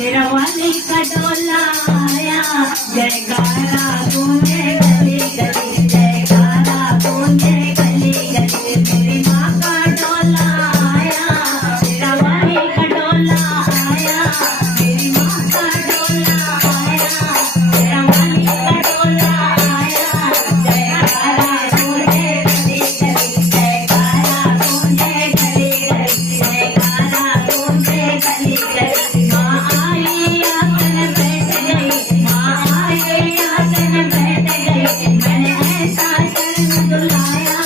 तेरा वाली का डोला आया, जयकारा गूंजे गली गली, जयकारा गूंजे गली गली। मेरी माँ का डोला आया, तेरा वाली का डोला आया, मेरी माँ का डोला आया, तेरा वाली का डोला आया, जयकारा गूंजे गली गली, जयकारा गूंजे गली गली, जयकारा गूंजे गली गली। माँ आई आंगन बैठ गई, माँ आई आंगन बैठ गई। मैंने ऐसा चरण दुलाया,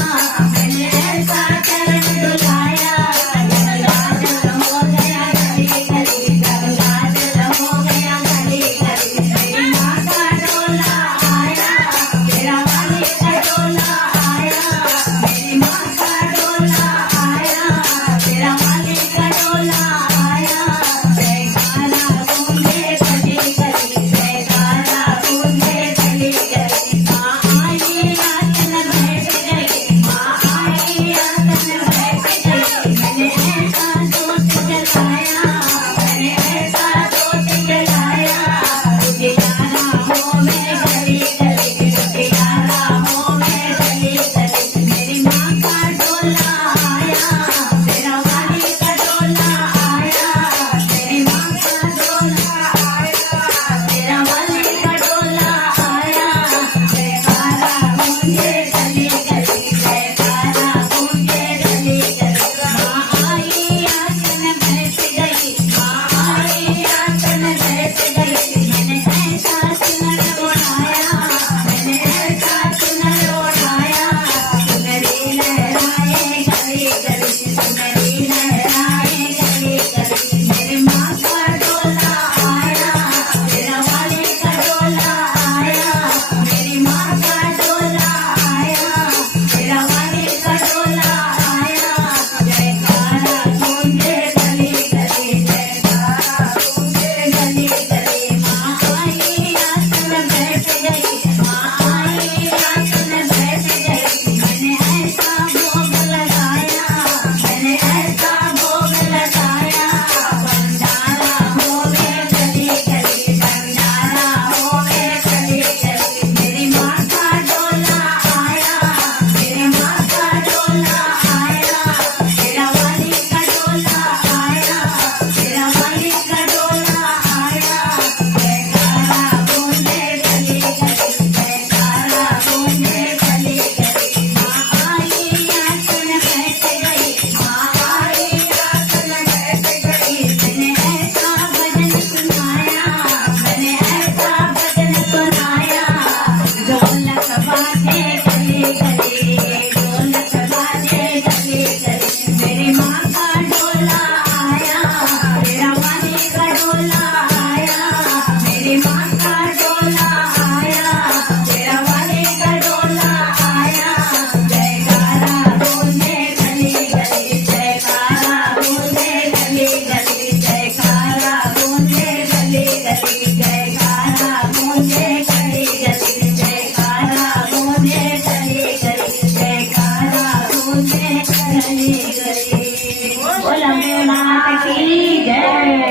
मैंने ऐसा चरण दुलाया, गंगा जल हो गया गली गली, गंगा जल हो गया गली गली। मेरी माँ का डोला आया, तेरा वाली का डोला आया, मेरी माँ का डोला आया, तेरा वाली का डोला आया, जयकारा गूंजे गली गली, जयकारा गूंजे गली गली। माँ आई आंगन बैठ गई, माँ आई आंगन बैठ गई। मैंने ऐसा जोत जलाया, मैंने ऐसा जोत जलाया, उजियारा हो मैं गली गली, उजियारा हो मैं गली गली। मेरी माँ का डोला आया, तेरा वाली का डोला आया, मेरी माँ का डोला आया, तेरा वाली का डोला आया, जयकारा गूंजे गली गली, जयकारा गूंजे गली गली। माँ आई आंगन बैठ गई, माँ आई आंगन बैठ गई। मैंने ऐसा चुनर ओढ़ाया, मैंने ऐसा चुनर ओढ़ाया, सुनरी लहराए गली गली, सुनरी लहराए गली गली। मेरी माँ का डोला आया, तेरा वाली का डोला आया, मेरी माँ का डोला आया, तेरा वाली का डोला आया, जयकारा गूंजे गली गली, जयकारा गूंजे गली गली। माँ आई आंगन बैठ गई, माँ आई आंगन बैठ गई। मैंने ऐसा भोग लगाया, मैंने ऐसा भोग लगाया, भंडारा हो गया गली गली, भंडारा हो गया गली गली। मेरी माँ का डोला आया, मेरी माँ का डोला आया, तेरा वाली का डोला आया, तेरा वाली का डोला आया, जयकारा गूंजे गली गली, जयकारा गूंजे गली गली। माँ आई आंगन बैठ गई, माँ आई आंगन बैठ गई। मैंने ऐसा भजन सुनाया, मैंने ऐसा भजन सुनाया, ढोलक बाजे गली गली, ढोलक बाजे गली गली। मेरी माँ का